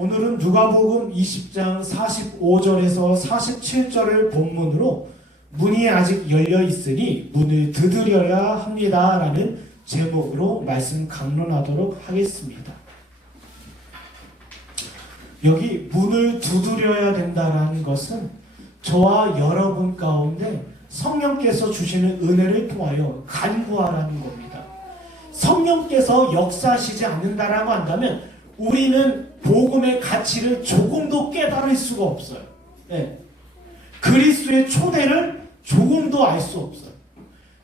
오늘은 누가복음 20장 45절에서 47절을 본문으로 문이 아직 열려 있으니 문을 두드려야 합니다 라는 제목으로 말씀 강론하도록 하겠습니다. 여기 문을 두드려야 된다라는 것은 저와 여러분 가운데 성령께서 주시는 은혜를 통하여 간구하라는 겁니다. 성령께서 역사하시지 않는다라고 한다면 우리는 복음의 가치를 조금도 깨달을 수가 없어요. 네. 그리스도의 초대를 조금도 알 수 없어요.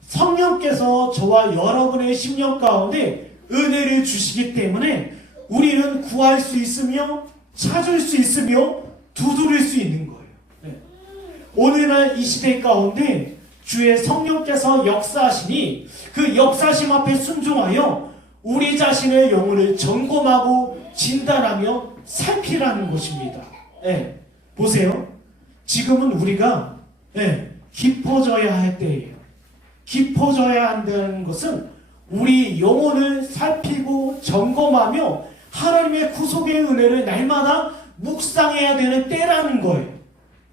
성령께서 저와 여러분의 심령 가운데 은혜를 주시기 때문에 우리는 구할 수 있으며 찾을 수 있으며 두드릴 수 있는 거예요. 네. 오늘날 이 시대 가운데 주의 성령께서 역사하시니 그 역사심 앞에 순종하여 우리 자신의 영혼을 점검하고 진단하며 살피라는 것입니다. 네. 보세요. 지금은 우리가 깊어져야 할 때예요. 깊어져야 한다는 것은 우리 영혼을 살피고 점검하며 하나님의 구속의 은혜를 날마다 묵상해야 되는 때라는 거예요.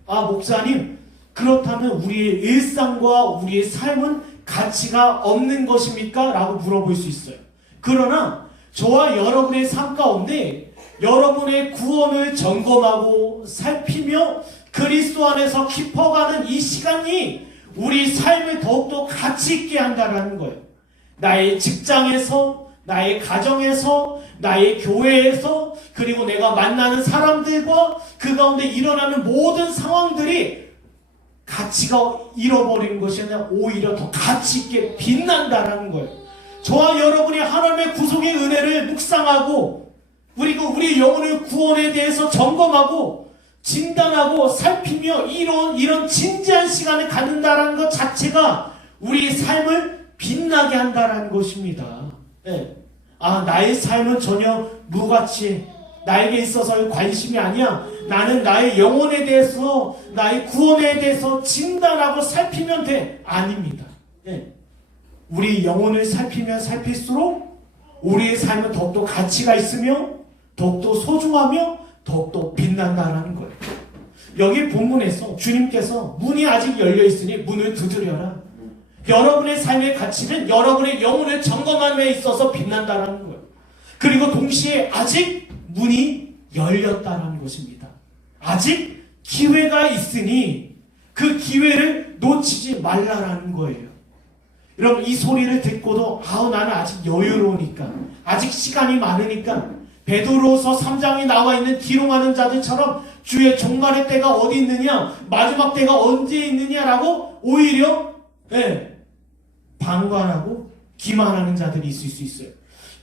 아, 목사님, 그렇다면 우리의 일상과 우리의 삶은 가치가 없는 것입니까? 라고 물어볼 수 있어요. 그러나 저와 여러분의 삶 가운데 여러분의 구원을 점검하고 살피며 그리스도 안에서 깊어가는 이 시간이 우리 삶을 더욱더 가치 있게 한다는 거예요. 나의 직장에서, 나의 가정에서, 나의 교회에서, 그리고 내가 만나는 사람들과 그 가운데 일어나는 모든 상황들이 가치가 잃어버린 것이 아니라 오히려 더 가치 있게 빛난다는 거예요. 저와 여러분이 하나님의 구속의 은혜를 묵상하고 그리고 우리 영혼의 구원에 대해서 점검하고 진단하고 살피며 이런 진지한 시간을 갖는다는 것 자체가 우리의 삶을 빛나게 한다는 것입니다. 네. 아, 나의 삶은 전혀 무가치해. 나에게 있어서의 관심이 아니야. 나는 나의 영혼에 대해서, 나의 구원에 대해서 진단하고 살피면 돼. 아닙니다. 네. 우리 영혼을 살피면 살필수록 우리의 삶은 더욱더 가치가 있으며 더욱더 소중하며 더욱더 빛난다라는 거예요. 여기 본문에서 주님께서 문이 아직 열려 있으니 문을 두드려라. 여러분의 삶의 가치는 여러분의 영혼을 점검함에 있어서 빛난다라는 거예요. 그리고 동시에 아직 문이 열렸다는 것입니다. 아직 기회가 있으니 그 기회를 놓치지 말라라는 거예요. 여러분, 이 소리를 듣고도 나는 아직 여유로우니까, 아직 시간이 많으니까 베드로서 3장에 나와 있는 기롱하는 자들처럼 주의 종말의 때가 어디 있느냐, 마지막 때가 언제 있느냐라고 오히려 방관하고 기만하는 자들이 있을 수 있어요.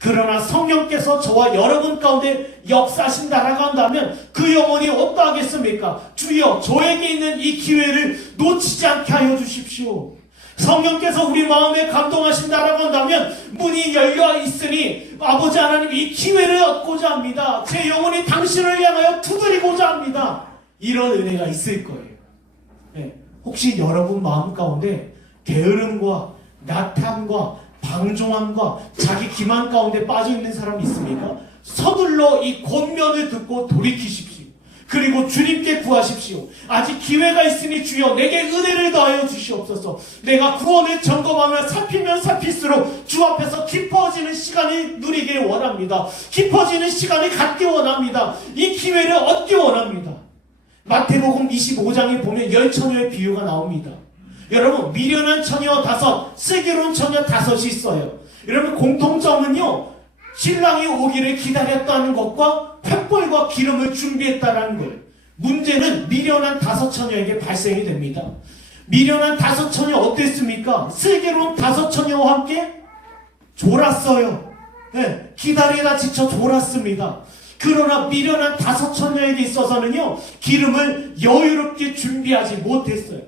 그러나 성령께서 저와 여러분 가운데 역사하신다라고 한다면 그 영혼이 어떠하겠습니까? 주여, 저에게 있는 이 기회를 놓치지 않게 하여 주십시오. 성령께서 우리 마음에 감동하신다라고 한다면 문이 열려 있으니 아버지 하나님, 이 기회를 얻고자 합니다. 제 영혼이 당신을 향하여 두드리고자 합니다. 이런 은혜가 있을 거예요. 네. 혹시 여러분 마음 가운데 게으름과 나탐과 방종함과 자기 기만 가운데 빠져있는 사람이 있습니까? 서둘러 이 권면을 듣고 돌이키십시오. 그리고 주님께 구하십시오. 아직 기회가 있으니 주여 내게 은혜를 더하여 주시옵소서. 내가 구원을 점검하며 살피면 살필수록 주 앞에서 깊어지는 시간이 누리길 원합니다. 깊어지는 시간을 갖기 원합니다. 이 기회를 얻기 원합니다. 마태복음 25장에 보면 10처녀의 비유가 나옵니다. 여러분, 미련한 처녀 5, 슬기로운 처녀 5이 있어요. 여러분, 공통점은요, 신랑이 오기를 기다렸다는 것과 횃불과 기름을 준비했다는 거예요. 문제는 미련한 5처녀에게 발생이 됩니다. 미련한 5처녀 어땠습니까? 슬기로운 5처녀와 함께 졸았어요. 네, 기다리다 지쳐 졸았습니다. 그러나 미련한 5처녀에게 있어서는요, 기름을 여유롭게 준비하지 못했어요.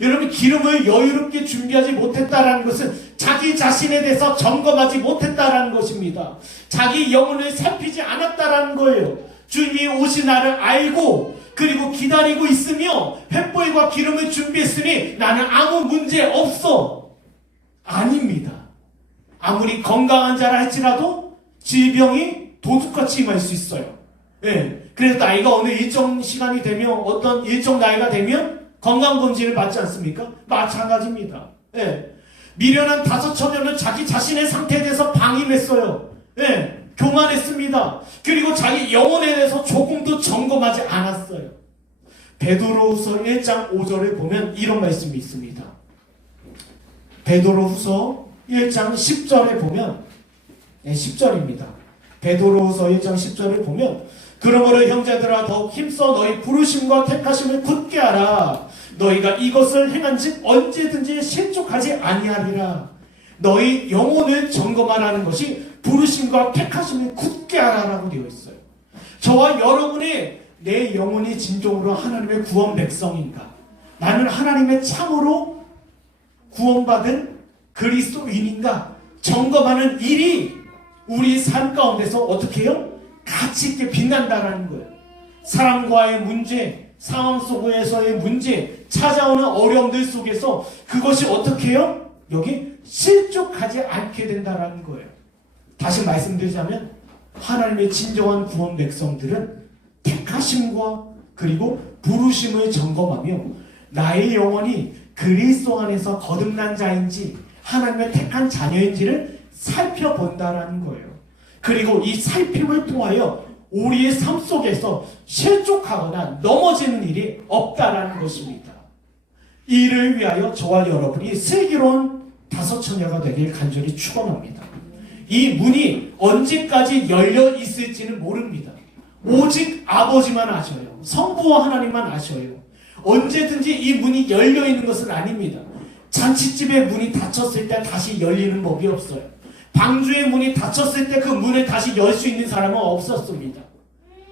여러분, 기름을 여유롭게 준비하지 못했다는 것은 자기 자신에 대해서 점검하지 못했다는 것입니다. 자기 영혼을 살피지 않았다는 거예요. 주님이 오신 날을 알고 그리고 기다리고 있으며 횃불과 기름을 준비했으니 나는 아무 문제 없어. 아닙니다. 아무리 건강한 자라 할지라도 질병이 도둑같이 임할 수 있어요. 예. 그래서 나이가 어느 일정 시간이 되면, 어떤 일정 나이가 되면 건강검진을 받지 않습니까? 마찬가지입니다. 예. 미련한 다섯 처녀는 자기 자신의 상태에 대해서 방임했어요. 예. 교만했습니다. 그리고 자기 영혼에 대해서 조금도 점검하지 않았어요. 베드로후서 1장 5절에 보면 이런 말씀이 있습니다. 베드로후서 1장 10절에 보면 10절입니다. 베드로후서 1장 10절을 보면 그러므로 형제들아 더욱 힘써 너희 부르심과 택하심을 굳게 하라. 너희가 이것을 행한즉 언제든지 실족하지 아니하리라. 너희 영혼을 점검하라는 것이 부르심과 택하심을 굳게 하라라고 되어 있어요. 저와 여러분의 내 영혼이 진정으로 하나님의 구원 백성인가? 나는 하나님의 참으로 구원받은 그리스도인인가? 점검하는 일이 우리 삶 가운데서 어떻게 해요? 가치 있게 빛난다는 거예요. 사람과의 문제, 상황 속에서의 문제, 찾아오는 어려움들 속에서 그것이 어떻게 해요? 여기 실족하지 않게 된다는 거예요. 다시 말씀드리자면 하나님의 진정한 구원 백성들은 택하심과 그리고 부르심을 점검하며 나의 영혼이 그리스도 안에서 거듭난 자인지 하나님의 택한 자녀인지를 살펴본다라는 거예요. 그리고 이 살핌을 통하여 우리의 삶 속에서 실족하거나 넘어지는 일이 없다라는 것입니다. 이를 위하여 저와 여러분이 슬기로운 다섯 처녀가 되길 간절히 축원합니다. 이 문이 언제까지 열려 있을지는 모릅니다. 오직 아버지만 아셔요. 성부와 하나님만 아셔요. 언제든지 이 문이 열려 있는 것은 아닙니다. 잔치집의 문이 닫혔을 때 다시 열리는 법이 없어요. 방주의 문이 닫혔을 때 그 문을 다시 열 수 있는 사람은 없었습니다.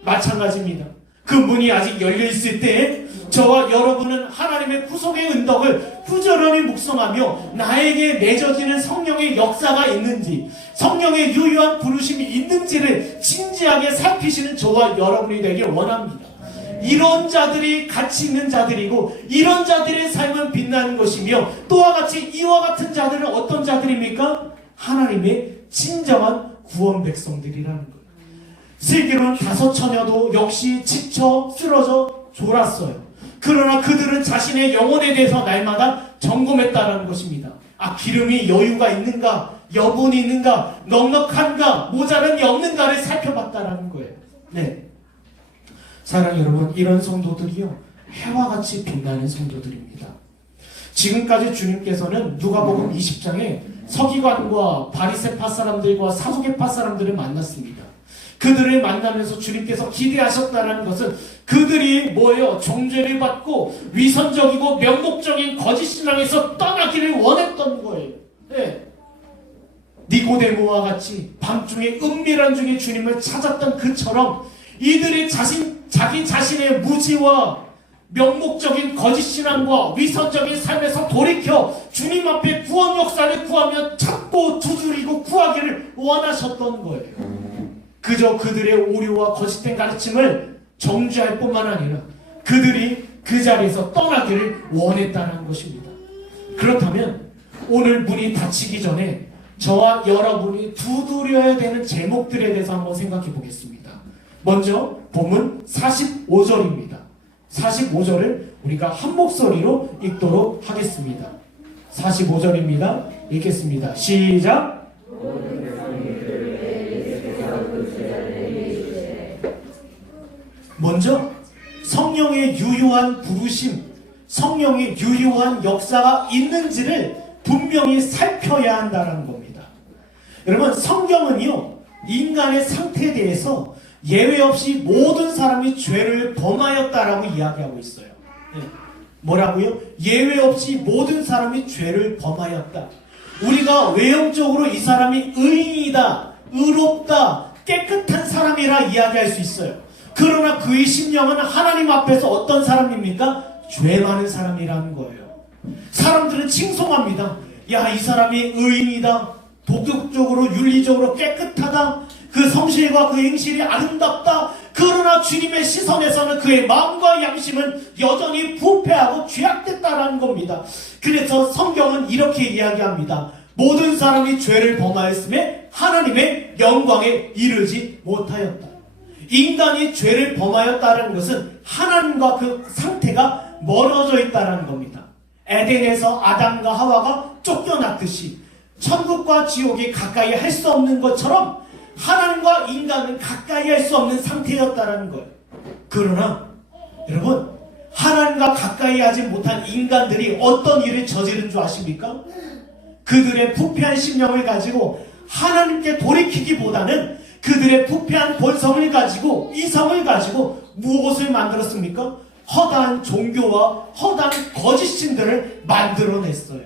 마찬가지입니다. 그 문이 아직 열려 있을 때 저와 여러분은 하나님의 구속의 은덕을 부지런히 묵상하며 나에게 맺어지는 성령의 역사가 있는지, 성령의 유효한 부르심이 있는지를 진지하게 살피시는 저와 여러분이 되길 원합니다. 이런 자들이 가치 있는 자들이고 이런 자들의 삶은 빛나는 것이며 또한 같이 이와 같은 자들은 어떤 자들입니까? 하나님의 진정한 구원 백성들이라는 거예요. 슬기로운 다섯 처녀도 역시 지쳐 쓰러져 졸았어요. 그러나 그들은 자신의 영혼에 대해서 날마다 점검했다라는 것입니다. 기름이 여유가 있는가, 여분이 있는가, 넉넉한가, 모자람이 없는가를 살펴봤다라는 거예요. 네, 사랑하는 여러분, 이런 성도들이요 해와 같이 빛나는 성도들입니다. 지금까지 주님께서는 누가복음 20장에 서기관과 바리새파 사람들과 사두개파 사람들을 만났습니다. 그들을 만나면서 주님께서 기대하셨다는 것은 그들이 뭐예요? 종죄를 받고 위선적이고 명목적인 거짓 신앙에서 떠나기를 원했던 거예요. 네. 니고데모와 같이 밤중에 은밀한 중에 주님을 찾았던 그처럼 이들이 자기 자신의 무지와 명목적인 거짓 신앙과 위선적인 삶에서 돌이켜 주님 앞에 구원 역사를 구하며 찾고 두드리고 구하기를 원하셨던 거예요. 그저 그들의 오류와 거짓된 가르침을 정죄할 뿐만 아니라 그들이 그 자리에서 떠나기를 원했다는 것입니다. 그렇다면 오늘 문이 닫히기 전에 저와 여러분이 두드려야 되는 제목들에 대해서 한번 생각해 보겠습니다. 먼저 본문 45절입니다. 45절을 우리가 한 목소리로 읽도록 하겠습니다. 45절입니다. 읽겠습니다. 시작! 먼저 성령의 유효한 부르심, 성령의 유효한 역사가 있는지를 분명히 살펴야 한다는 겁니다. 여러분, 성경은요 인간의 상태에 대해서 예외 없이 모든 사람이 죄를 범하였다라고 이야기하고 있어요. 네. 뭐라고요? 예외 없이 모든 사람이 죄를 범하였다. 우리가 외형적으로 이 사람이 의인이다, 의롭다, 깨끗한 사람이라 이야기할 수 있어요. 그러나 그의 심령은 하나님 앞에서 어떤 사람입니까? 죄 많은 사람이라는 거예요. 사람들은 칭송합니다. 야, 이 사람이 의인이다, 도덕적으로 윤리적으로 깨끗하다, 그 성실과 그 행실이 아름답다. 그러나 주님의 시선에서는 그의 마음과 양심은 여전히 부패하고 죄악됐다라는 겁니다. 그래서 성경은 이렇게 이야기합니다. 모든 사람이 죄를 범하였음에 하나님의 영광에 이르지 못하였다. 인간이 죄를 범하였다는 것은 하나님과 그 상태가 멀어져 있다는 겁니다. 에덴에서 아담과 하와가 쫓겨났듯이 천국과 지옥이 가까이 할 수 없는 것처럼 하나님과 인간은 가까이 할 수 없는 상태였다는 거예요. 그러나 여러분, 하나님과 가까이 하지 못한 인간들이 어떤 일을 저지른 줄 아십니까? 그들의 부패한 심령을 가지고 하나님께 돌이키기보다는 그들의 부패한 본성을 가지고, 이성을 가지고 무엇을 만들었습니까? 허다한 종교와 허다한 거짓신들을 만들어냈어요.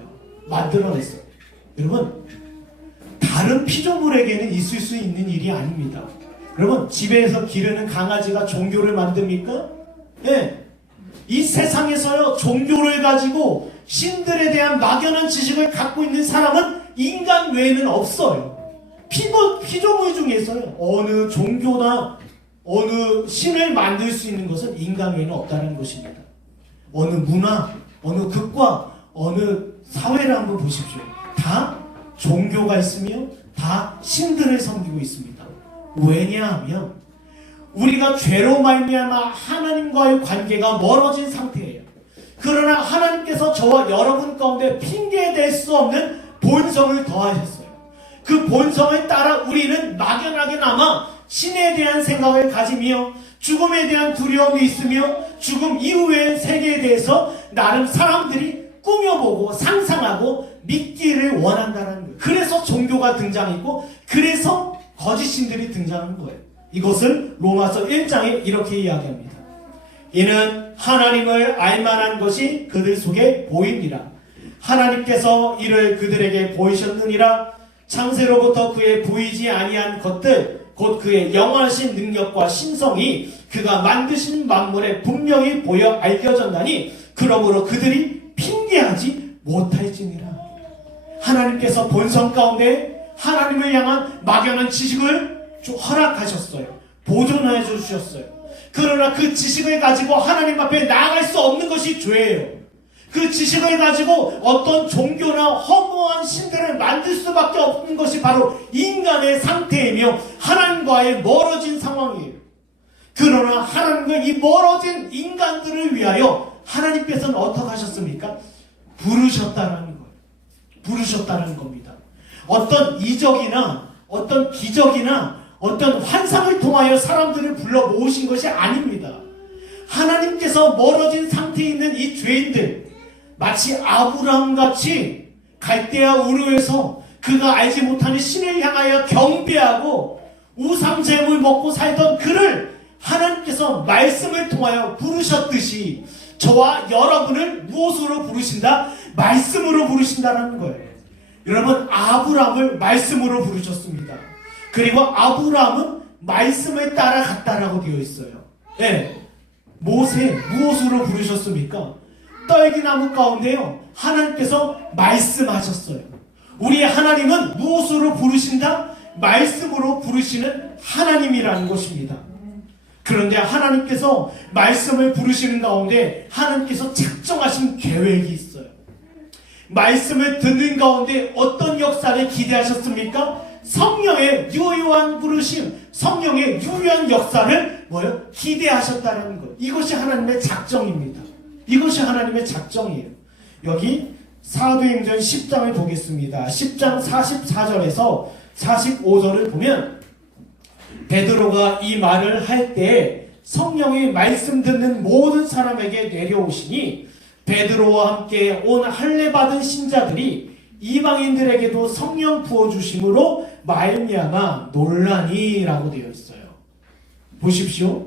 여러분, 다른 피조물에게는 있을 수 있는 일이 아닙니다. 여러분, 집에서 기르는 강아지가 종교를 만듭니까? 네. 이 세상에서요, 종교를 가지고 신들에 대한 막연한 지식을 갖고 있는 사람은 인간 외에는 없어요. 피조물 중에서요, 어느 종교나 어느 신을 만들 수 있는 것은 인간 외에는 없다는 것입니다. 어느 문화, 어느 극과 어느 사회를 한번 보십시오. 다 종교가 있으며 다 신들을 섬기고 있습니다. 왜냐하면 우리가 죄로 말미암아 하나님과의 관계가 멀어진 상태예요. 그러나 하나님께서 저와 여러분 가운데 핑계될 수 없는 본성을 더하셨어요. 그 본성을 따라 우리는 막연하게나마 신에 대한 생각을 가지며 죽음에 대한 두려움이 있으며 죽음 이후의 세계에 대해서 나름 사람들이 꾸며보고 상상하고 믿기를 원한다는 거예요. 그래서 종교가 등장했고 그래서 거짓신들이 등장한 거예요. 이것을 로마서 1장에 이렇게 이야기합니다. 이는 하나님을 알만한 것이 그들 속에 보이니라. 하나님께서 이를 그들에게 보이셨느니라. 창세로부터 그의 보이지 아니한 것들 곧 그의 영원하신 능력과 신성이 그가 만드신 만물에 분명히 보여 알려졌나니 그러므로 그들이 핑계하지 못할지니라. 하나님께서 본성 가운데 하나님을 향한 막연한 지식을 허락하셨어요. 보존해 주셨어요. 그러나 그 지식을 가지고 하나님 앞에 나아갈 수 없는 것이 죄예요. 그 지식을 가지고 어떤 종교나 허무한 신들을 만들 수밖에 없는 것이 바로 인간의 상태이며 하나님과의 멀어진 상황이에요. 그러나 하나님과 이 멀어진 인간들을 위하여 하나님께서는 어떻게 하셨습니까? 부르셨다는 거예요. 부르셨다는 겁니다. 어떤 이적이나 어떤 기적이나 어떤 환상을 통하여 사람들을 불러 모으신 것이 아닙니다. 하나님께서 멀어진 상태에 있는 이 죄인들, 마치 아브라함같이 갈대아 우르에서 그가 알지 못하는 신을 향하여 경배하고 우상제물 먹고 살던 그를 하나님께서 말씀을 통하여 부르셨듯이 저와 여러분을 무엇으로 부르신다? 말씀으로 부르신다는 거예요. 여러분, 아브라함을 말씀으로 부르셨습니다. 그리고 아브라함은 말씀을 따라갔다라고 되어 있어요. 네. 모세 무엇으로 부르셨습니까? 떨기나무 가운데요, 하나님께서 말씀하셨어요. 우리의 하나님은 무엇으로 부르신다? 말씀으로 부르시는 하나님이라는 것입니다. 그런데 하나님께서 말씀을 부르시는 가운데 하나님께서 작정하신 계획이 있어요. 말씀을 듣는 가운데 어떤 역사를 기대하셨습니까? 성령의 유효한 부르심, 성령의 유효한 역사를 기대하셨다는 것. 이것이 하나님의 작정입니다. 이것이 하나님의 작정이에요. 여기 사도행전 10장을 보겠습니다. 10장 44절에서 45절을 보면 베드로가 이 말을 할 때 성령이 말씀 듣는 모든 사람에게 내려오시니 베드로와 함께 온 할례 받은 신자들이 이방인들에게도 성령 부어주심으로 말미암아 놀라니라고 되어 있어요. 보십시오.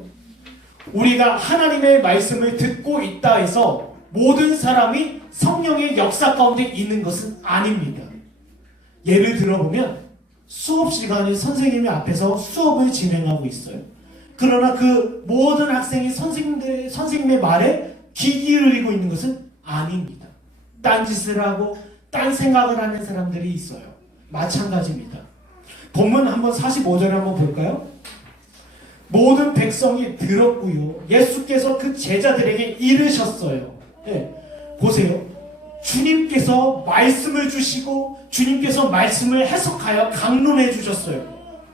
우리가 하나님의 말씀을 듣고 있다 해서 모든 사람이 성령의 역사 가운데 있는 것은 아닙니다. 예를 들어보면 수업 시간에 선생님이 앞에서 수업을 진행하고 있어요. 그러나 그 모든 학생이 선생님의 말에 귀 기울이고 있는 것은 아닙니다. 딴짓을 하고 딴 생각을 하는 사람들이 있어요. 마찬가지입니다. 본문 한번 45절에 한번 볼까요? 모든 백성이 들었고요. 예수께서 그 제자들에게 이르셨어요. 네, 보세요. 주님께서 말씀을 주시고 주님께서 말씀을 해석하여 강론해 주셨어요.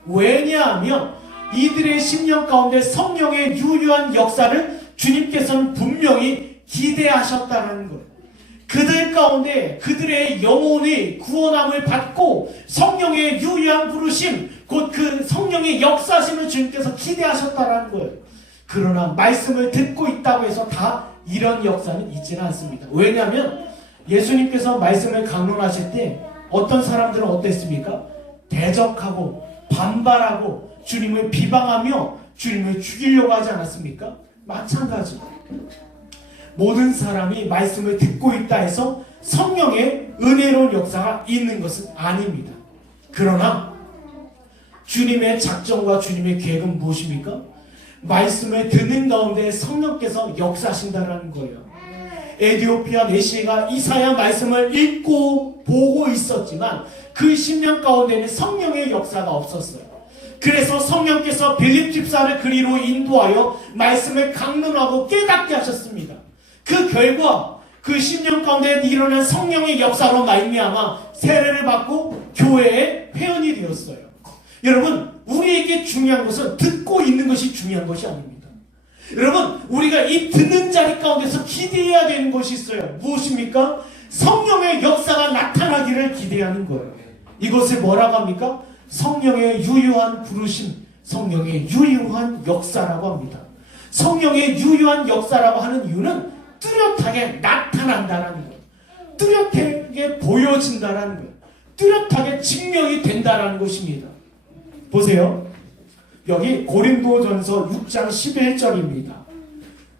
왜냐하면 이들의 심령 가운데 성령의 유효한 역사를 주님께서는 분명히 기대하셨다는 것. 그들 가운데 그들의 영혼이 구원함을 받고 성령의 유효한 부르심, 곧 그 성령의 역사심을 주님께서 기대하셨다는 거예요. 그러나 말씀을 듣고 있다고 해서 다 이런 역사는 있지는 않습니다. 왜냐하면 예수님께서 말씀을 강론하실 때 어떤 사람들은 어땠습니까? 대적하고 반발하고 주님을 비방하며 주님을 죽이려고 하지 않았습니까? 마찬가지로 모든 사람이 말씀을 듣고 있다 해서 성령의 은혜로운 역사가 있는 것은 아닙니다. 그러나 주님의 작정과 주님의 계획은 무엇입니까? 말씀을 듣는 가운데 성령께서 역사하신다는 거예요. 에디오피아 내시가 이사야 말씀을 읽고 보고 있었지만 그 심령 가운데는 성령의 역사가 없었어요. 그래서 성령께서 빌립 집사를 그리로 인도하여 말씀을 강론하고 깨닫게 하셨습니다. 그 결과 그 심령 가운데 일어난 성령의 역사로 말미암아 세례를 받고 교회의 회원이 되었어요. 여러분, 우리에게 중요한 것은 듣고 있는 것이 중요한 것이 아닙니다. 여러분, 우리가 이 듣는 자리 가운데서 기대해야 되는 것이 있어요. 무엇입니까? 성령의 역사가 나타나기를 기대하는 거예요. 이것을 뭐라고 합니까? 성령의 유효한 부르심, 성령의 유효한 역사라고 합니다. 성령의 유효한 역사라고 하는 이유는 뚜렷하게 나타난다는 거예요. 뚜렷하게 보여진다는 거예요. 뚜렷하게 증명이 된다는 것입니다. 보세요. 여기 고린도전서 6장 11절입니다.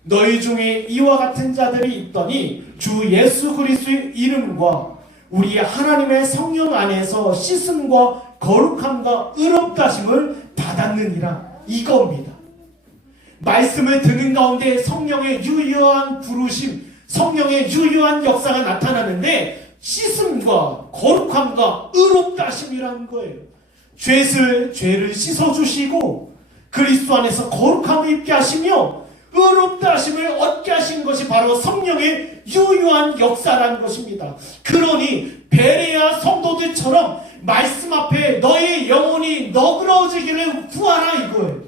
너희 중에 이와 같은 자들이 있더니 주 예수 그리스도의 이름과 우리 하나님의 성령 안에서 씻음과 거룩함과 의롭다심을 받았느니라. 이겁니다. 말씀을 듣는 가운데 성령의 유효한 부르심, 성령의 유효한 역사가 나타나는데 씻음과 거룩함과 의롭다심이라는 거예요. 죄를 씻어주시고 그리스도 안에서 거룩함을 입게 하시며 의롭다 하심을 얻게 하신 것이 바로 성령의 유효한 역사라는 것입니다. 그러니 베레아 성도들처럼 말씀 앞에 너의 영혼이 너그러워지기를 구하라 이거예요.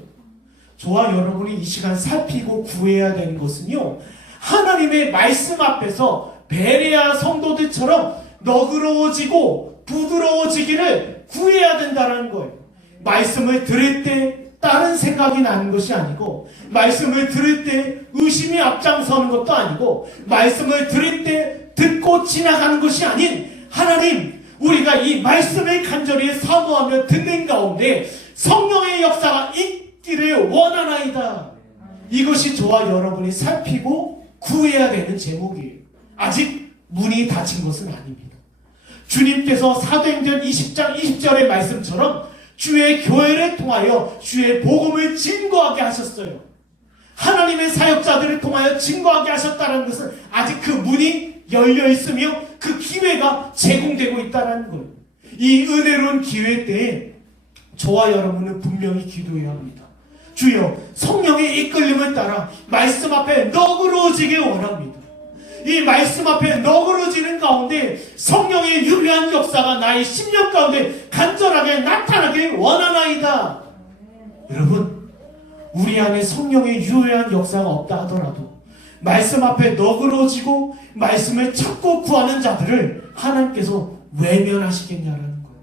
저와 여러분이 이 시간 살피고 구해야 되는 것은요, 하나님의 말씀 앞에서 베레아 성도들처럼 너그러워지고 부드러워지기를 구해야 된다는 거예요. 말씀을 들을 때 다른 생각이 나는 것이 아니고, 말씀을 들을 때 의심이 앞장서는 것도 아니고, 말씀을 들을 때 듣고 지나가는 것이 아닌, 하나님, 우리가 이 말씀을 간절히 사모하며 듣는 가운데 성령의 역사가 있기를 원하나이다. 이것이 저와 여러분이 살피고 구해야 되는 제목이에요. 아직 문이 닫힌 것은 아닙니다. 주님께서 사도행전 20장 20절의 말씀처럼 주의 교회를 통하여 주의 복음을 증거하게 하셨어요. 하나님의 사역자들을 통하여 증거하게 하셨다는 것은 아직 그 문이 열려 있으며 그 기회가 제공되고 있다는 거예요. 이 은혜로운 기회 때에 저와 여러분은 분명히 기도해야 합니다. 주여, 성령의 이끌림을 따라 말씀 앞에 너그러워지길 원합니다. 이 말씀 앞에 너그러지는 가운데 성령의 유효한 역사가 나의 심령 가운데 간절하게 나타나길 원하나이다. 여러분, 우리 안에 성령의 유효한 역사가 없다 하더라도 말씀 앞에 너그러지고 말씀을 찾고 구하는 자들을 하나님께서 외면하시겠냐라는 거예요.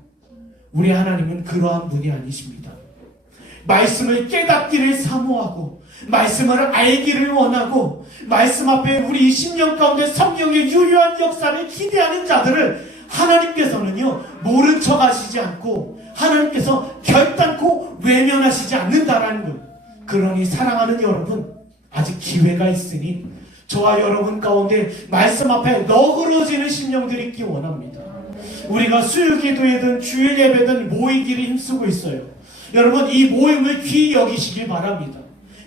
우리 하나님은 그러한 분이 아니십니다. 말씀을 깨닫기를 사모하고 말씀을 알기를 원하고 말씀 앞에 우리 심령 가운데 성령의 유효한 역사를 기대하는 자들을 하나님께서는요, 모른 척 하시지 않고 하나님께서 결단코 외면하시지 않는다라는 거예요. 그러니 사랑하는 여러분, 아직 기회가 있으니 저와 여러분 가운데 말씀 앞에 너그러지는 심령들이 있기 원합니다. 우리가 수요기도회든 주일 예배든 모이기를 힘쓰고 있어요. 여러분, 이 모임을 귀히 여기시길 바랍니다.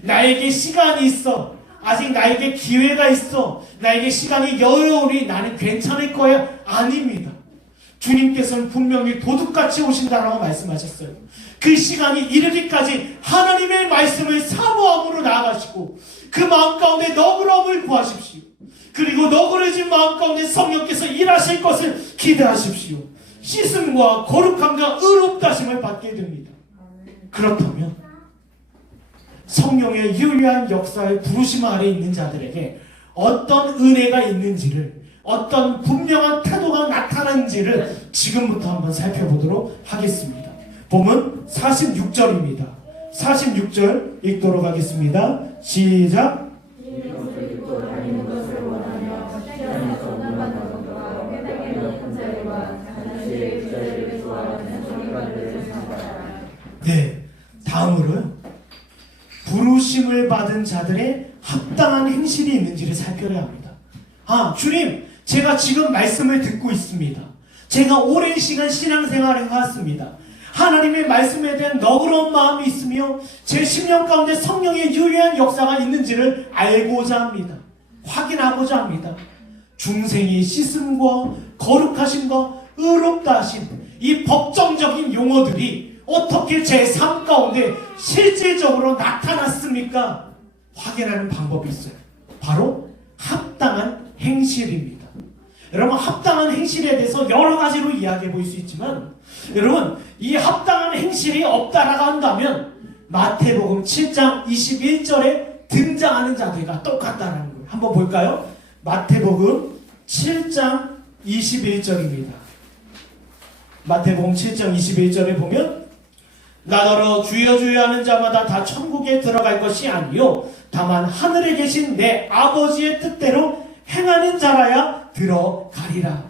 나에게 시간이 있어, 아직 나에게 기회가 있어, 나에게 시간이 여유로우니 나는 괜찮을 거야. 아닙니다. 주님께서는 분명히 도둑같이 오신다라고 말씀하셨어요. 그 시간이 이르기까지 하나님의 말씀을 사모함으로 나아가시고 그 마음 가운데 너그러움을 구하십시오. 그리고 너그러진 마음 가운데 성령께서 일하실 것을 기대하십시오. 씻음과 거룩함과 의롭다심을 받게 됩니다. 그렇다면 성령의 유일한 역사의 부르심 아래 있는 자들에게 어떤 은혜가 있는지를, 어떤 분명한 태도가 나타나는지를 지금부터 한번 살펴보도록 하겠습니다. 본문 46절입니다. 46절 읽도록 하겠습니다. 시작. 네, 다음으로요, 부르심을 받은 자들의 합당한 행실이 있는지를 살펴야 합니다. 주님, 제가 지금 말씀을 듣고 있습니다. 제가 오랜 시간 신앙생활을 해왔습니다. 하나님의 말씀에 대한 너그러운 마음이 있으며 제 심령 가운데 성령의 유일한 역사가 있는지를 알고자 합니다. 확인하고자 합니다. 중생의 씻음과 거룩하심과 의롭다 하심, 이 법정적인 용어들이 어떻게 제 삶 가운데 실질적으로 나타났습니까? 확인하는 방법이 있어요. 바로 합당한 행실입니다. 여러분, 합당한 행실에 대해서 여러 가지로 이야기해 볼 수 있지만, 여러분, 이 합당한 행실이 없다라고 한다면 마태복음 7장 21절에 등장하는 자들과 똑같다라는 거예요. 한번 볼까요? 마태복음 7장 21절입니다. 마태복음 7장 21절에 보면, 나더러 주여 주여 하는 자마다 다 천국에 들어갈 것이 아니요 다만 하늘에 계신 내 아버지의 뜻대로 행하는 자라야 들어가리라.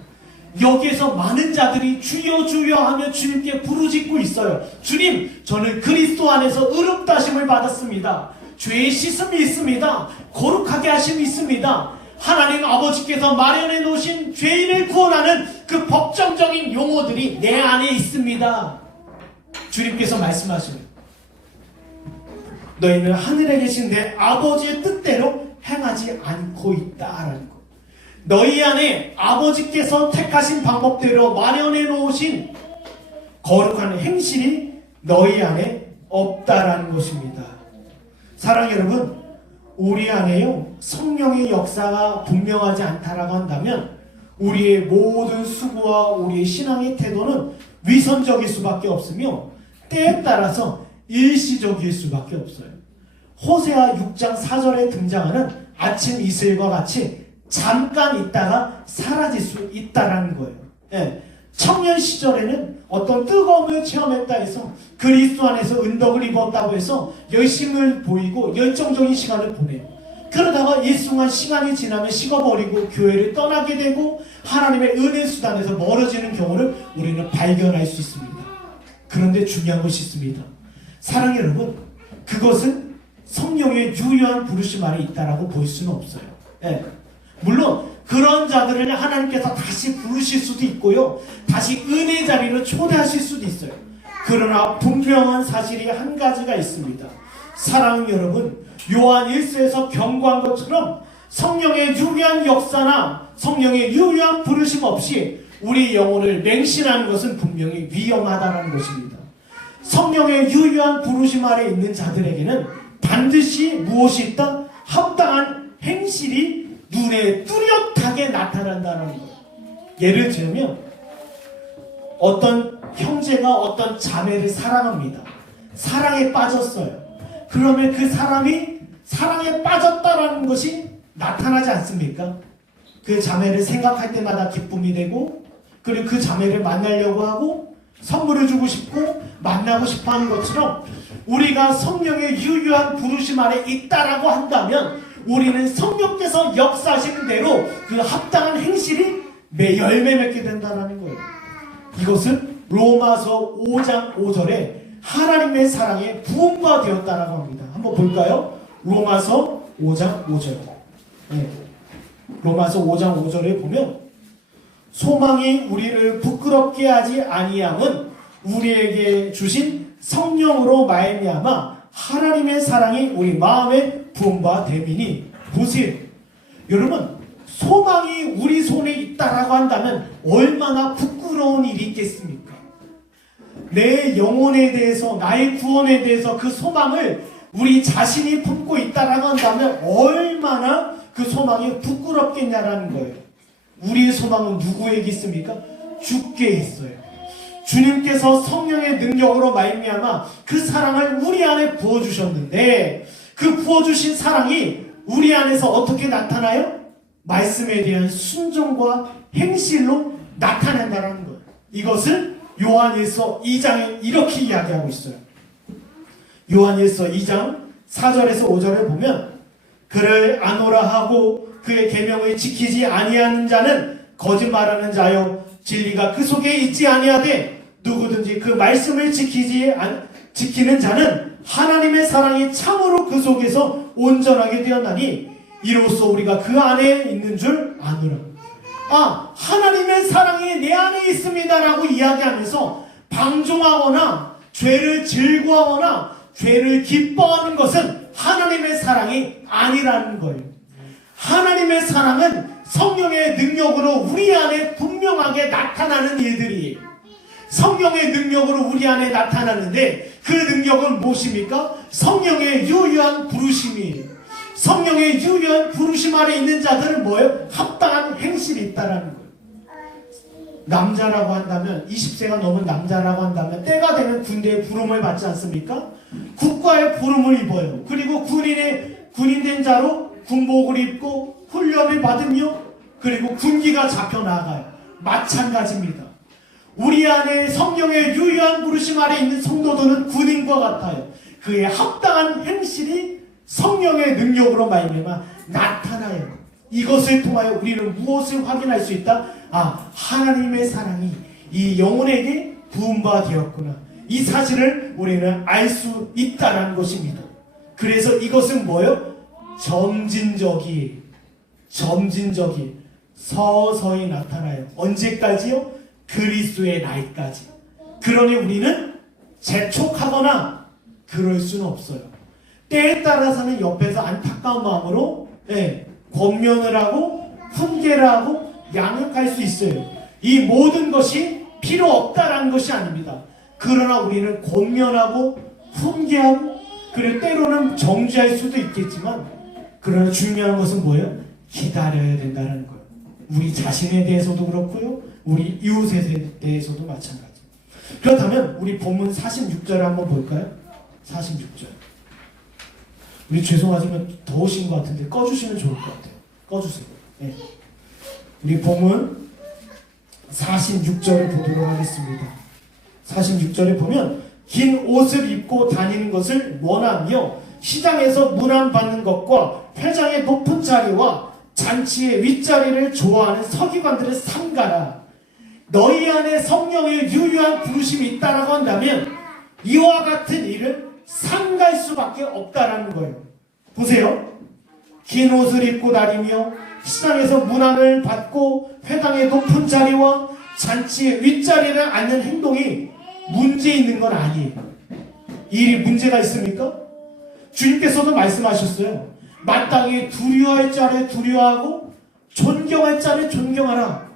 여기에서 많은 자들이 주여 주여 하며 주님께 부르짖고 있어요. 주님, 저는 그리스도 안에서 의롭다 하심을 받았습니다. 죄의 씻음이 있습니다. 거룩하게 하심이 있습니다. 하나님 아버지께서 마련해 놓으신 죄인을 구원하는 그 법정적인 용어들이 내 안에 있습니다. 주님께서 말씀하시는, 너희는 하늘에 계신 내 아버지의 뜻대로 행하지 않고 있다라는 것. 너희 안에 아버지께서 택하신 방법대로 마련해 놓으신 거룩한 행실이 너희 안에 없다라는 것입니다. 사랑하는 여러분, 우리 안에요 성령의 역사가 분명하지 않다라고 한다면 우리의 모든 수고와 우리의 신앙의 태도는 위선적일 수밖에 없으며 때에 따라서 일시적일 수밖에 없어요. 호세아 6장 4절에 등장하는 아침 이슬과 같이 잠깐 있다가 사라질 수 있다라는 거예요. 예. 청년 시절에는 어떤 뜨거움을 체험했다 해서 그리스도 안에서 은덕을 입었다고 해서 열심을 보이고 열정적인 시간을 보내요. 그러다가 일순간 시간이 지나면 식어버리고 교회를 떠나게 되고 하나님의 은혜 수단에서 멀어지는 경우를 우리는 발견할 수 있습니다. 그런데 중요한 것이 있습니다. 사랑하는 여러분, 그것은 성령의 유효한 부르심 안에 있다라고 볼 수는 없어요. 예. 물론 그런 자들을 하나님께서 다시 부르실 수도 있고요, 다시 은혜 자리로 초대하실 수도 있어요. 그러나 분명한 사실이 한 가지가 있습니다. 사랑하는 여러분, 요한 1서에서 경고한 것처럼 성령의 유효한 역사나 성령의 유효한 부르심 없이 우리 영혼을 맹신하는 것은 분명히 위험하다는 것입니다. 성령의 유효한 부르심 아래 있는 자들에게는 반드시 무엇이 있다? 합당한 행실이 눈에 뚜렷하게 나타난다는 거예요. 예를 들면 어떤 형제가 어떤 자매를 사랑합니다. 사랑에 빠졌어요. 그러면 그 사람이 사랑에 빠졌다라는 것이 나타나지 않습니까? 그 자매를 생각할 때마다 기쁨이 되고, 그리고 그 자매를 만나려고 하고 선물을 주고 싶고 만나고 싶어 하는 것처럼 우리가 성령의 유효한 부르심 아래 있다라고 한다면 우리는 성령께서 역사하시는 대로 그 합당한 행실이 열매 맺게 된다는 거예요. 이것은 로마서 5장 5절에 하나님의 사랑에 부음바 되었다라고 합니다. 한번 볼까요? 로마서 5장 5절. 네. 로마서 5장 5절에 보면, 소망이 우리를 부끄럽게 하지 아니함은 우리에게 주신 성령으로 말미암아 하나님의 사랑이 우리 마음에 부음바 됨이니. 보세요. 여러분, 소망이 우리 손에 있다라고 한다면 얼마나 부끄러운 일이 있겠습니까? 내 영혼에 대해서, 나의 구원에 대해서 그 소망을 우리 자신이 품고 있다라고 한다면 얼마나 그 소망이 부끄럽겠냐라는 거예요. 우리의 소망은 누구에게 있습니까? 주께 있어요. 주님께서 성령의 능력으로 말미암아 그 사랑을 우리 안에 부어주셨는데 그 부어주신 사랑이 우리 안에서 어떻게 나타나요? 말씀에 대한 순종과 행실로 나타난다는 거예요. 이것을 요한일서 2장에 이렇게 이야기하고 있어요. 요한일서 2장 4절에서 5절에 보면 그를 아노라 하고 그의 계명을 지키지 아니하는 자는 거짓말하는 자요 진리가 그 속에 있지 아니하되 누구든지 그 말씀을 지키는 자는 하나님의 사랑이 참으로 그 속에서 온전하게 되었나니 이로써 우리가 그 안에 있는 줄 아노라. 하나님의 사랑이 내 안에 있습니다라고 이야기하면서 방종하거나 죄를 즐거워하거나 죄를 기뻐하는 것은 하나님의 사랑이 아니라는 거예요. 하나님의 사랑은 성령의 능력으로 우리 안에 분명하게 나타나는 일들이에요. 성령의 능력으로 우리 안에 나타나는데 그 능력은 무엇입니까? 성령의 유효한 부르심이에요. 성령의 유효한 부르심 아래 있는 자들은 뭐예요? 합당한 행실이 있다라는 거예요. 남자라고 한다면 20세가 넘은 남자라고 한다면 때가 되면 군대의 부름을 받지 않습니까? 국가의 부름을 입어요. 그리고 군인된 자로 군복을 입고 훈련을 받으며 그리고 군기가 잡혀나가요. 마찬가지입니다. 우리 안에 성령의 유효한 부르심 아래 있는 성도들은 군인과 같아요. 그의 합당한 행실이 성령의 능력으로 말미암아 나타나요. 이것을 통하여 우리는 무엇을 확인할 수 있다? 하나님의 사랑이 이 영혼에게 부음바 되었구나. 이 사실을 우리는 알 수 있다는 것입니다. 그래서 이것은 뭐예요? 점진적이 서서히 나타나요. 언제까지요? 그리스도의 날까지. 그러니 우리는 재촉하거나 그럴 수는 없어요. 때에 따라서는 옆에서 안타까운 마음으로 권면을 하고 훈계를 하고 양육할 수 있어요. 이 모든 것이 필요 없다라는 것이 아닙니다. 그러나 우리는 권면하고 훈계하고 그리고 때로는 정죄할 수도 있겠지만 그러나 중요한 것은 뭐예요? 기다려야 된다는 거예요. 우리 자신에 대해서도 그렇고요. 우리 이웃에 대해서도 마찬가지. 그렇다면 우리 본문 46절을 한번 볼까요? 46절. 우리 죄송하지만 더우신 것 같은데 꺼주시면 좋을 것 같아요. 꺼주세요. 네. 우리 본문 46절을 보도록 하겠습니다. 46절에 보면 긴 옷을 입고 다니는 것을 원하며 시장에서 문안받는 것과 회장의 높은 자리와 잔치의 윗자리를 좋아하는 서기관들을 삼가라. 너희 안에 성령의 유효한 부르심이 있다라고 한다면 이와 같은 일을 삼갈 수밖에 없다라는 거예요. 보세요. 긴 옷을 입고 다니며 시장에서 문안을 받고 회당의 높은 자리와 잔치의 윗자리를 앉는 행동이 문제 있는 건 아니에요. 이 일이 문제가 있습니까? 주님께서도 말씀하셨어요. 마땅히 두려워할 자를 두려워하고 존경할 자를 존경하라.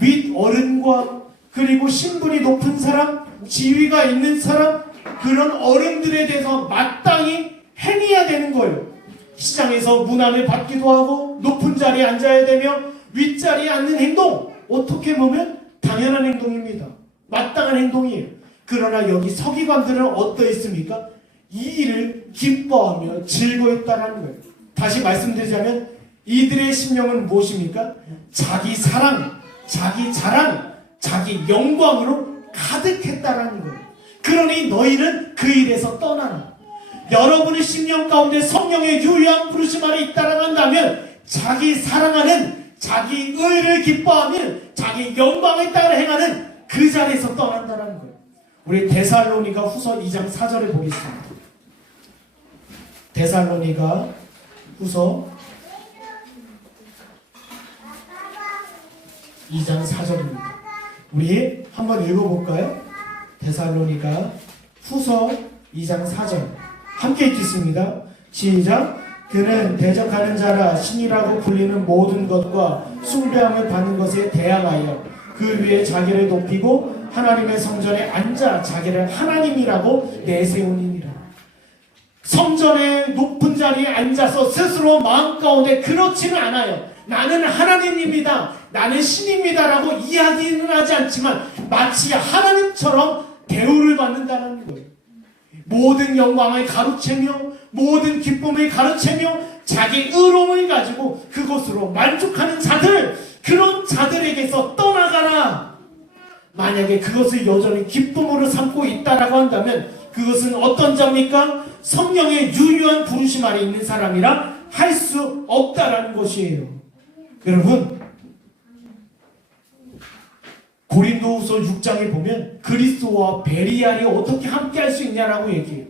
윗 어른과 그리고 신분이 높은 사람, 지위가 있는 사람, 그런 어른들에 대해서 마땅히 행해야 되는 거예요. 시장에서 문안을 받기도 하고 높은 자리에 앉아야 되며 윗자리에 앉는 행동, 어떻게 보면 당연한 행동입니다. 마땅한 행동이에요. 그러나 여기 서기관들은 어떠했습니까? 이 일을 기뻐하며 즐거워했다는 거예요. 다시 말씀드리자면 이들의 심령은 무엇입니까? 자기 사랑, 자기 자랑, 자기 영광으로 가득했다는 거예요. 그러니 너희는 그 일에서 떠나라. 여러분의 심령 가운데 성령의 유효한 부르심 아래 있다라고 한다면 자기 사랑하는, 자기 의를 기뻐하는, 자기 영광의 땅을 행하는 그 자리에서 떠난다는 거예요. 우리 데살로니가 후서 2장 4절을 보겠습니다. 데살로니가 후서 2장 4절입니다. 우리 한번 읽어볼까요? 데살로니가 후서 2장 4절 함께 읽겠습니다. 시작. 그는 대적하는 자라 신이라고 불리는 모든 것과 숭배함을 받는 것에 대항하여 그 위에 자기를 높이고 하나님의 성전에 앉아 자기를 하나님이라고 내세우니라. 성전의 높은 자리에 앉아서 스스로 마음 가운데 그렇지는 않아요. 나는 하나님입니다. 나는 신입니다라고 이야기는 하지 않지만 마치 하나님처럼 대우를 받는다는 거예요. 모든 영광을 가로채며 모든 기쁨을 가로채며 자기 의로움을 가지고 그것으로 만족하는 자들, 그런 자들에게서 떠나가라. 만약에 그것을 여전히 기쁨으로 삼고 있다라고 한다면 그것은 어떤 자입니까? 성령의 유효한 부르심 아래 있는 사람이라 할 수 없다라는 것이에요. 여러분, 고린도후서 6장에 보면 그리스도와 베리알이 어떻게 함께 할 수 있냐라고 얘기해요.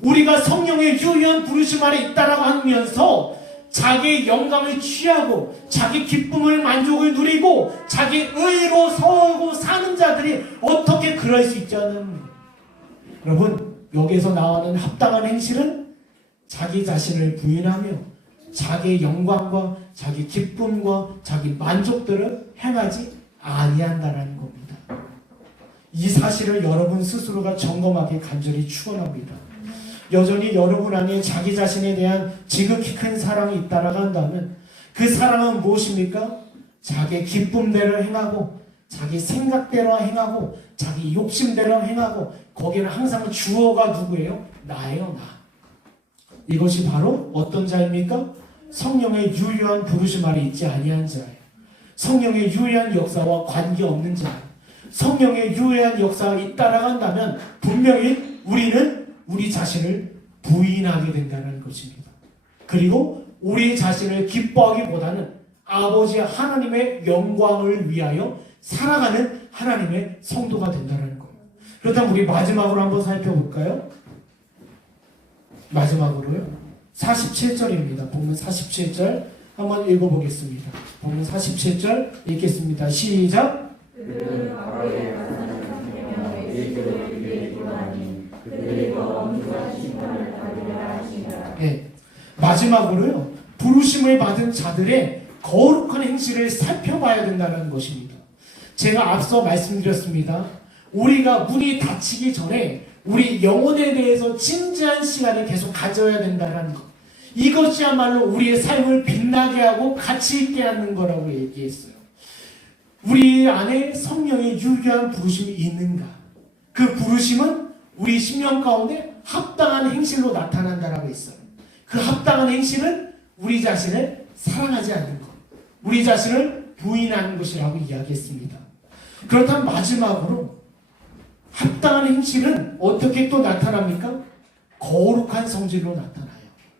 우리가 성령의 유효한 부르심 아래 있다라고 하면서 자기의 영광을 취하고 자기 기쁨을 만족을 누리고 자기 의로 서고 사는 자들이 어떻게 그럴 수 있냐는, 여러분, 여기에서 나오는 합당한 행실은 자기 자신을 부인하며 자기의 영광과 자기 기쁨과 자기 만족들을 행하지 아니한다라는 겁니다. 이 사실을 여러분 스스로가 점검하기 간절히 축원합니다. 여전히 여러분 안에 자기 자신에 대한 지극히 큰 사랑이 있다라고 한다면 그 사랑은 무엇입니까? 자기 기쁨대로 행하고 자기 생각대로 행하고 자기 욕심대로 행하고 거기는 항상 주어가 누구예요? 나예요, 나. 이것이 바로 어떤 자입니까? 성령의 유효한 부르심 아래 있지 아니한 자예요. 성령의 유효한 역사와 관계없는 자예요. 성령의 유효한 역사가 있다라고 한다면 분명히 우리는 우리 자신을 부인하게 된다는 것입니다. 그리고 우리 자신을 기뻐하기보다는 아버지 하나님의 영광을 위하여 살아가는 하나님의 성도가 된다는 거예요. 그렇다면 우리 마지막으로 한번 살펴볼까요? 마지막으로요. 47절입니다. 본문 47절 한번 읽어보겠습니다. 본문 47절 읽겠습니다. 시작! 네. 마지막으로요, 부르심을 받은 자들의 거룩한 행실을 살펴봐야 된다는 것입니다. 제가 앞서 말씀드렸습니다. 우리가 문이 닫히기 전에 우리 영혼에 대해서 진지한 시간을 계속 가져야 된다는 것, 이것이야말로 우리의 삶을 빛나게 하고 가치 있게 하는 거라고 얘기했어요. 우리 안에 성령의 유효한 부르심이 있는가? 그 부르심은 우리 심령 가운데 합당한 행실로 나타난다라고 했어요. 그 합당한 행실은 우리 자신을 사랑하지 않는 것, 우리 자신을 부인하는 것이라고 이야기했습니다. 그렇다면 마지막으로 합당한 행실은 어떻게 또 나타납니까? 거룩한 성질로 나타나요.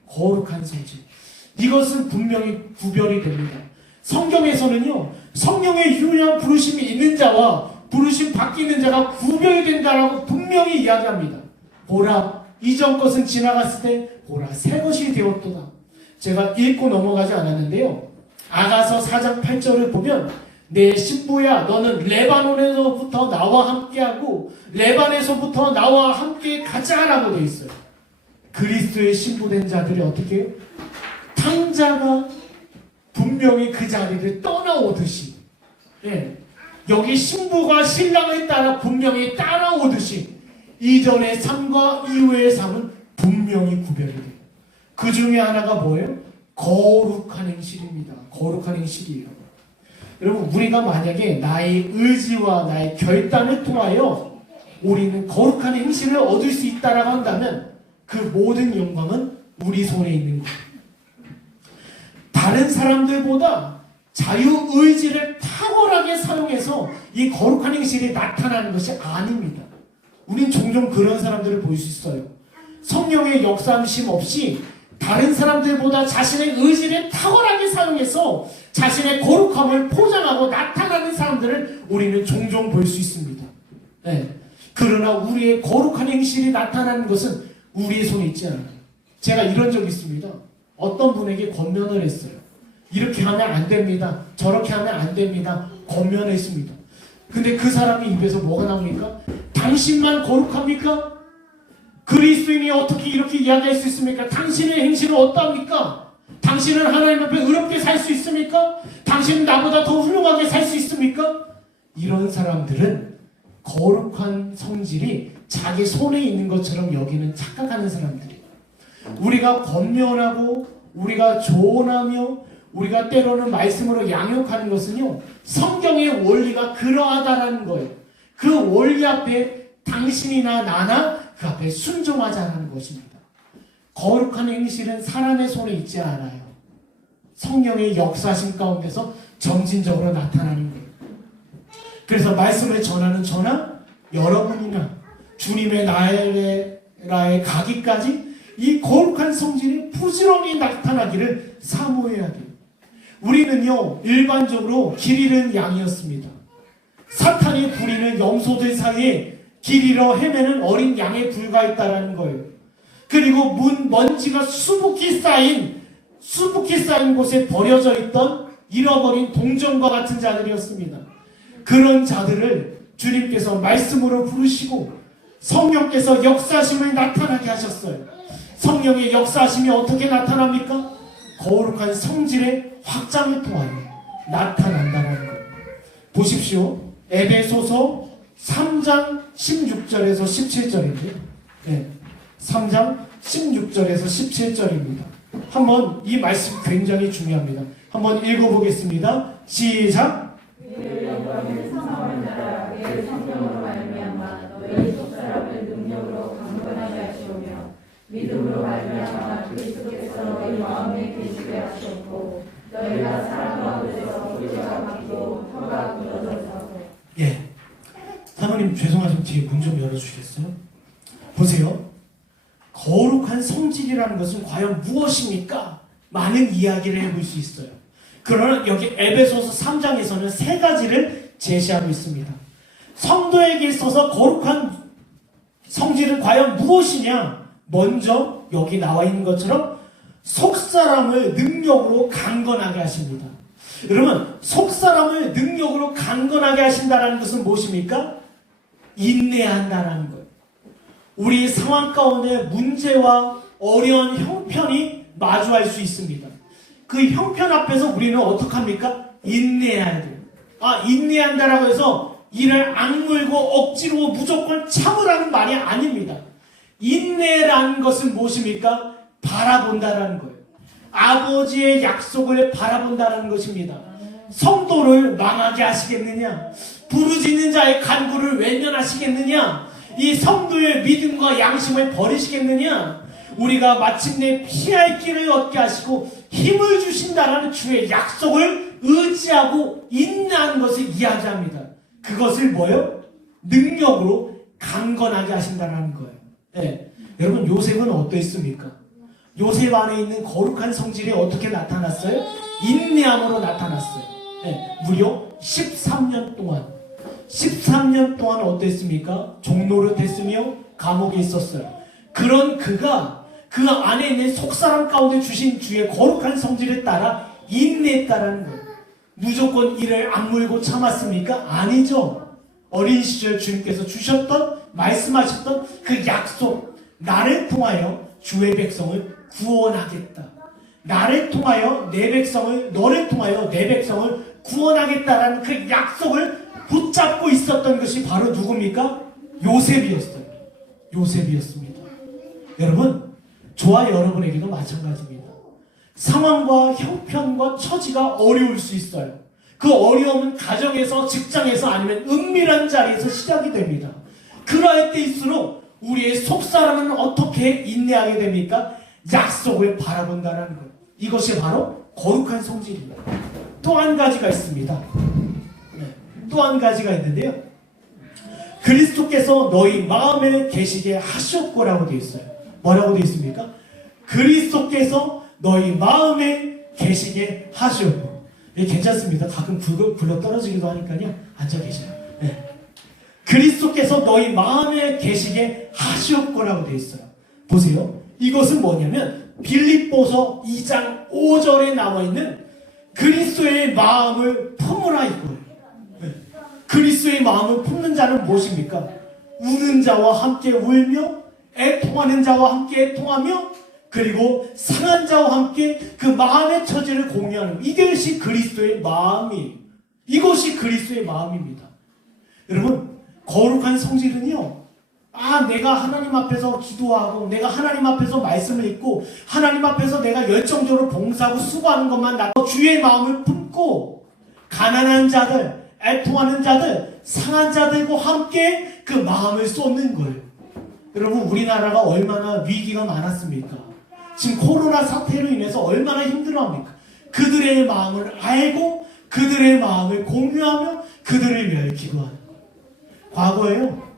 거룩한 성질. 이것은 분명히 구별이 됩니다. 성경에서는요, 성령의 유효한 부르심이 있는 자와 부르심 바뀌는 자가 구별된다라고 분명히 이야기합니다. 보라, 이전 것은 지나갔을 때 보라, 새 것이 되었도다. 제가 읽고 넘어가지 않았는데요, 아가서 4장 8절을 보면 내 신부야, 너는 레바논에서부터 나와 함께하고 레반에서부터 나와 함께 가자라고 되어 있어요. 그리스도의 신부된 자들이 어떻게 해요? 탕자가 분명히 그 자리를 떠나오듯이, 예, 여기 신부가 신랑을 따라 분명히 따라오듯이 이전의 삶과 이후의 삶은 분명히 구별이 돼요. 그 중에 하나가 뭐예요? 거룩한 행실입니다. 거룩한 행실이에요. 여러분, 우리가 만약에 나의 의지와 나의 결단을 통하여 우리는 거룩한 행실을 얻을 수 있다라고 한다면 그 모든 영광은 우리 손에 있는 거예요. 다른 사람들보다 자유의지를 탁월하게 사용해서 이 거룩한 행실이 나타나는 것이 아닙니다. 우린 종종 그런 사람들을 볼 수 있어요. 성령의 역사함심 없이 다른 사람들보다 자신의 의지를 탁월하게 사용해서 자신의 거룩함을 포장하고 나타나는 사람들을 우리는 종종 볼 수 있습니다. 네. 그러나 우리의 거룩한 행실이 나타나는 것은 우리의 손에 있지 않아요. 제가 이런 적이 있습니다. 어떤 분에게 권면을 했어요. 이렇게 하면 안 됩니다. 저렇게 하면 안 됩니다. 권면했습니다. 근데 그 사람이 입에서 뭐가 나옵니까? 당신만 거룩합니까? 그리스도인이 어떻게 이렇게 이야기할 수 있습니까? 당신의 행실은 어떠합니까? 당신은 하나님 앞에 의롭게 살 수 있습니까? 당신은 나보다 더 훌륭하게 살 수 있습니까? 이런 사람들은 거룩한 성질이 자기 손에 있는 것처럼 여기는 착각하는 사람들이에요. 우리가 권면하고 우리가 조언하며 우리가 때로는 말씀으로 양육하는 것은요, 성경의 원리가 그러하다라는 거예요. 그 원리 앞에 당신이나 나나 그 앞에 순종하자는 것입니다. 거룩한 행실은 사람의 손에 있지 않아요. 성령의 역사심 가운데서 점진적으로 나타나는 거예요. 그래서 말씀을 전하는 저나 여러분이나 주님의 나라에 가기까지 이 거룩한 성질이 부지런히 나타나기를 사모해야 돼요. 우리는요, 일반적으로 길 잃은 양이었습니다. 사탄이 부리는 염소들 사이에 길 잃어 헤매는 어린 양에 불과했다라는 거예요. 그리고 먼지가 수북히 쌓인 곳에 버려져 있던 잃어버린 동정과 같은 자들이었습니다. 그런 자들을 주님께서 말씀으로 부르시고 성령께서 역사심을 나타나게 하셨어요. 성령의 역사심이 어떻게 나타납니까? 거룩한 성질의 확장을 통하여 나타난다는 거예요. 보십시오. 에베소서 3장 16절에서 17절인데요. 네, 3장 16절에서 17절입니다. 한번 이 말씀 굉장히 중요합니다. 한번 읽어보겠습니다. 시작. 믿음으로 말미암아 그리스도께서 너희 마음에 계시게 하셨고 너희가 사랑 가운데서 부르짖어 받고 혀가 굳어져서. 예, 사모님 죄송하지만 뒤에 문 좀 열어주시겠어요? 보세요. 거룩한 성질이라는 것은 과연 무엇입니까? 많은 이야기를 해볼 수 있어요. 그러나 여기 에베소서 3장에서는 세 가지를 제시하고 있습니다. 성도에게 있어서 거룩한 성질은 과연 무엇이냐? 먼저 여기 나와 있는 것처럼 속사람을 능력으로 강건하게 하십니다. 여러분, 속사람을 능력으로 강건하게 하신다는 것은 무엇입니까? 인내한다는 거예요. 우리 상황 가운데 문제와 어려운 형편이 마주할 수 있습니다. 그 형편 앞에서 우리는 어떻게 합니까? 인내해야 돼요. 인내한다라고 해서 이를 악물고 억지로 무조건 참으라는 말이 아닙니다. 인내라는 것은 무엇입니까? 바라본다라는 거예요. 아버지의 약속을 바라본다라는 것입니다. 성도를 망하게 하시겠느냐? 부르짖는 자의 간구를 외면하시겠느냐? 이 성도의 믿음과 양심을 버리시겠느냐? 우리가 마침내 피할 길을 얻게 하시고 힘을 주신다라는 주의 약속을 의지하고 인내하는 것을 이야기합니다. 그것을 뭐예요? 능력으로 강건하게 하신다는 거예요. 네. 여러분, 요셉은 어땠습니까? 요셉 안에 있는 거룩한 성질이 어떻게 나타났어요? 인내함으로 나타났어요. 네. 무려 13년 동안 어땠습니까? 종노릇했으며 감옥에 있었어요. 그런 그가 그 안에 있는 속사람 가운데 주신 주의 거룩한 성질에 따라 인내했다라는 거예요. 무조건 이를 악물고 참았습니까? 아니죠. 어린 시절 주님께서 주셨던, 말씀하셨던 그 약속, 나를 통하여 주의 백성을 구원하겠다. 나를 통하여 내 백성을, 너를 통하여 내 백성을 구원하겠다라는 그 약속을 붙잡고 있었던 것이 바로 누굽니까? 요셉이었어요. 요셉이었습니다. 여러분, 저와 여러분에게도 마찬가지입니다. 상황과 형편과 처지가 어려울 수 있어요. 그 어려움은 가정에서, 직장에서, 아니면 은밀한 자리에서 시작이 됩니다. 그러할 때일수록 우리의 속사람은 어떻게 인내하게 됩니까? 약속을 바라본다는 것. 이것이 바로 거룩한 성질입니다. 또 한 가지가 있습니다. 또 한 가지가 있는데요. 그리스도께서 너희 마음에 계시게 하셨고라고 되어 있어요. 뭐라고 되어 있습니까? 그리스도께서 너희 마음에 계시게 하셨고. 괜찮습니다. 가끔 굴러 떨어지기도 하니까요. 앉아 계세요. 네. 그리스도께서 너희 마음에 계시게 하셨고라고 되어 있어요. 보세요. 이것은 뭐냐면 빌립보서 2장 5절에 나와 있는 그리스도의 마음을 품으라 이거예요. 네. 그리스도의 마음을 품는 자는 무엇입니까? 우는 자와 함께 울며 애통하는 자와 함께 애통하며 그리고 상한 자와 함께 그 마음의 처지를 공유하는 이것이 그리스도의 마음이에요. 이것이 그리스도의 마음입니다. 여러분, 거룩한 성질은요, 내가 하나님 앞에서 기도하고 내가 하나님 앞에서 말씀을 읽고 하나님 앞에서 내가 열정적으로 봉사하고 수고하는 것만 나도 주의 마음을 품고 가난한 자들, 애통하는 자들, 상한 자들과 함께 그 마음을 쏟는 거예요. 여러분, 우리나라가 얼마나 위기가 많았습니까? 지금 코로나 사태로 인해서 얼마나 힘들어합니까? 그들의 마음을 알고 그들의 마음을 공유하며 그들을 위하여 기도하는 거예요. 과거에요,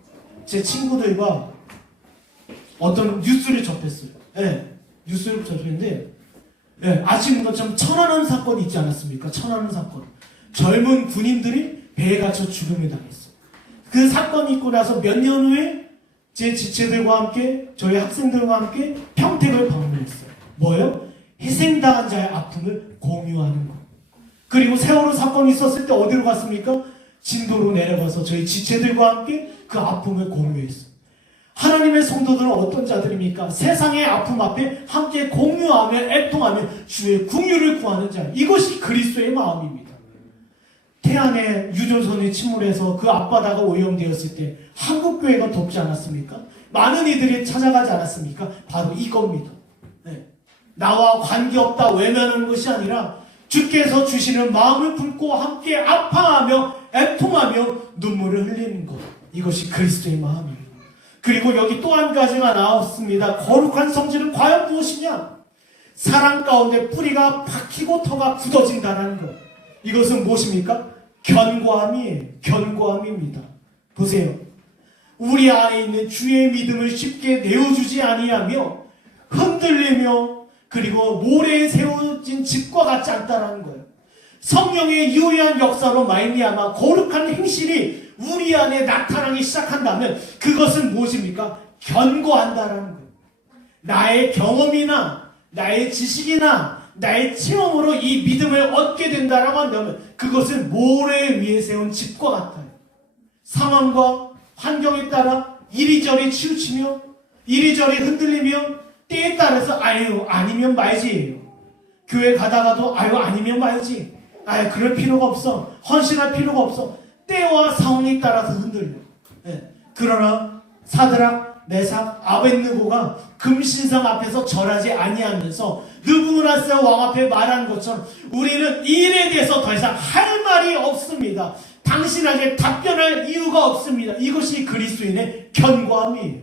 제 친구들과 어떤 뉴스를 접했어요. 뉴스를 접했는데, 아시는 것처럼 천안함 사건이 있지 않았습니까? 천안함 사건. 젊은 군인들이 배에 갇혀 죽음을 당했어요. 그 사건이 있고 나서 몇 년 후에 제 지체들과 함께, 저희 학생들과 함께 평택을 방문했어요. 뭐예요? 희생당한 자의 아픔을 공유하는 것. 그리고 세월호 사건이 있었을 때 어디로 갔습니까? 진도로 내려가서 저희 지체들과 함께 그 아픔을 공유했어요. 하나님의 성도들은 어떤 자들입니까? 세상의 아픔 앞에 함께 공유하며 애통하며 주의 긍휼을 구하는 자. 이것이 그리스도의 마음입니다. 태안에 유조선이 침몰해서 그 앞바다가 오염되었을 때 한국교회가 돕지 않았습니까? 많은 이들이 찾아가지 않았습니까? 바로 이겁니다. 나와 관계없다 외면하는 것이 아니라 주께서 주시는 마음을 품고 함께 아파하며 애통하며 눈물을 흘리는 것. 이것이 그리스도의 마음입니다. 그리고 여기 또 한 가지가 나왔습니다. 거룩한 성질은 과연 무엇이냐? 사랑 가운데 뿌리가 박히고 터가 굳어진다는 것. 이것은 무엇입니까? 견고함이에요. 견고함입니다. 보세요. 우리 안에 있는 주의 믿음을 쉽게 내어주지 아니하며 흔들리며 그리고 모래에 세워진 집과 같지 않다는 거예요. 성령의 유효한 역사로 말미암아 거룩한 행실이 우리 안에 나타나기 시작한다면 그것은 무엇입니까? 견고한다라는 거예요. 나의 경험이나 나의 지식이나 나의 체험으로 이 믿음을 얻게 된다라고 한다면 그것은 모래 위에 세운 집과 같아요. 상황과 환경에 따라 이리저리 치우치며 이리저리 흔들리며 때에 따라서 아니면 말지예요. 교회 가다가도 아니면 말지. 그럴 필요가 없어. 헌신할 필요가 없어. 때와 상황에 따라서 흔들려. 그러나 사드락, 메삭, 아벳느고가 금신상 앞에서 절하지 아니하면서 느부갓네살 왕 앞에 말한 것처럼 우리는 이 일에 대해서 더 이상 할 말이 없습니다. 당신에게 답변할 이유가 없습니다. 이것이 그리스도인의 견고함이에요.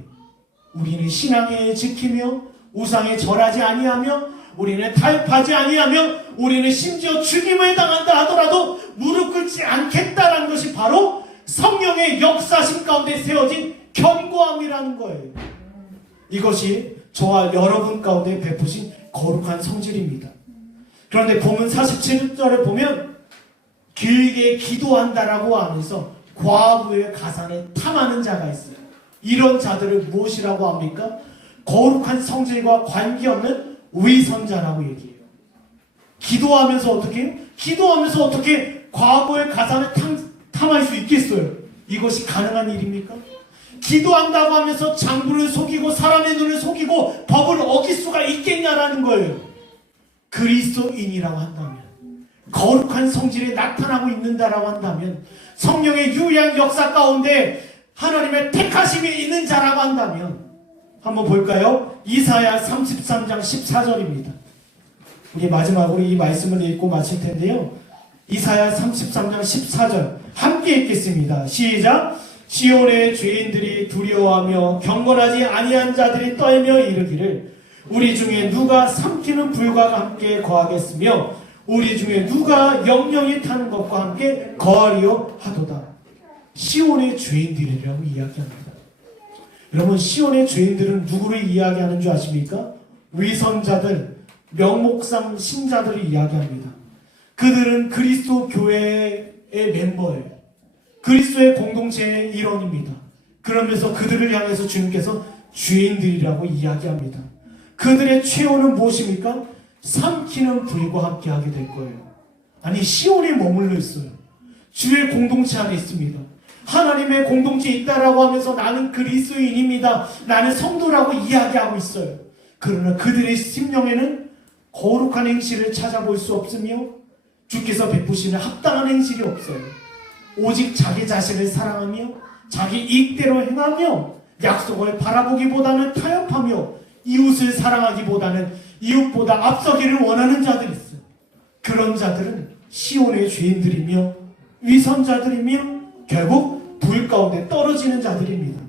우리는 신앙에 지키며 우상에 절하지 아니하며 우리는 타협하지 아니하며 우리는 심지어 죽임을 당한다 하더라도 무릎 꿇지 않겠다라는 것이 바로 성령의 역사심 가운데 세워진 견고함이라는 거예요. 이것이 저와 여러분 가운데 베푸신 거룩한 성질입니다. 그런데 본문 47절에 보면 길게 기도한다라고 하면서 과부의 가산에 탐하는 자가 있어요. 이런 자들을 무엇이라고 합니까? 거룩한 성질과 관계없는 위선자라고 얘기해요. 기도하면서 어떻게? 기도하면서 어떻게 과거의 가산을 탐할 수 있겠어요? 이것이 가능한 일입니까? 기도한다고 하면서 장부를 속이고 사람의 눈을 속이고 법을 어길 수가 있겠냐라는 거예요. 그리스도인이라고 한다면, 거룩한 성질이 나타나고 있는다라고 한다면, 성령의 유일한 역사 가운데 하나님의 택하심이 있는 자라고 한다면, 한번 볼까요? 이사야 33장 14절입니다. 우리 마지막으로 이 말씀을 읽고 마칠 텐데요. 이사야 33장 14절 함께 읽겠습니다. 시작! 시온의 죄인들이 두려워하며 경건하지 아니한 자들이 떨며 이르기를 우리 중에 누가 삼키는 불과 함께 거하겠으며 우리 중에 누가 영영이 타는 것과 함께 거하리요 하도다. 시온의 죄인들이라고 이야기합니다. 여러분, 시온의 죄인들은 누구를 이야기하는 줄 아십니까? 위선자들, 명목상 신자들을 이야기합니다. 그들은 그리스도 교회의 멤버예요. 그리스도의 공동체의 일원입니다. 그러면서 그들을 향해서 주님께서 죄인들이라고 이야기합니다. 그들의 최후는 무엇입니까? 삼키는 불과 함께 하게 될 거예요. 아니, 시온에 머물러 있어요. 주의 공동체 안에 있습니다. 하나님의 공동체에 있다라고 하면서 나는 그리스도인입니다. 나는 성도라고 이야기하고 있어요. 그러나 그들의 심령에는 거룩한 행실을 찾아볼 수 없으며 주께서 베푸시는 합당한 행실이 없어요. 오직 자기 자신을 사랑하며 자기 이익대로 행하며 약속을 바라보기보다는 타협하며 이웃을 사랑하기보다는 이웃보다 앞서기를 원하는 자들이 있어요. 그런 자들은 시온의 죄인들이며 위선자들이며 결국 불 가운데 떨어지는 자들입니다.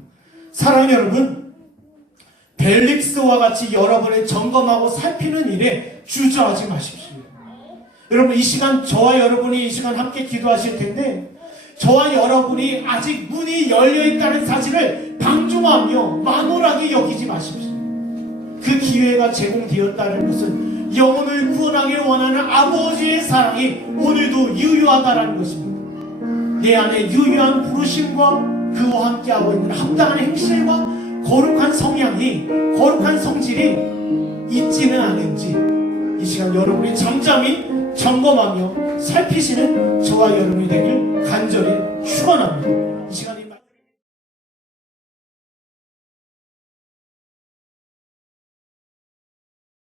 사랑하는 여러분, 벨릭스와 같이 여러분을 점검하고 살피는 일에 주저하지 마십시오. 여러분, 이 시간 저와 여러분이 이 시간 함께 기도하실 텐데 저와 여러분이 아직 문이 열려있다는 사실을 방종하며 만홀하게 여기지 마십시오. 그 기회가 제공되었다는 것은 영혼을 구원하길 원하는 아버지의 사랑이 오늘도 유효하다는 것입니다. 내 안에 유효한 부르심과 그와 함께하고 있는 합당한 행실과 거룩한 성향이, 거룩한 성질이 있지는 않은지 이 시간 여러분이 잠잠히 점검하며 살피시는 저와 여러분이 되길 간절히 축원합니다.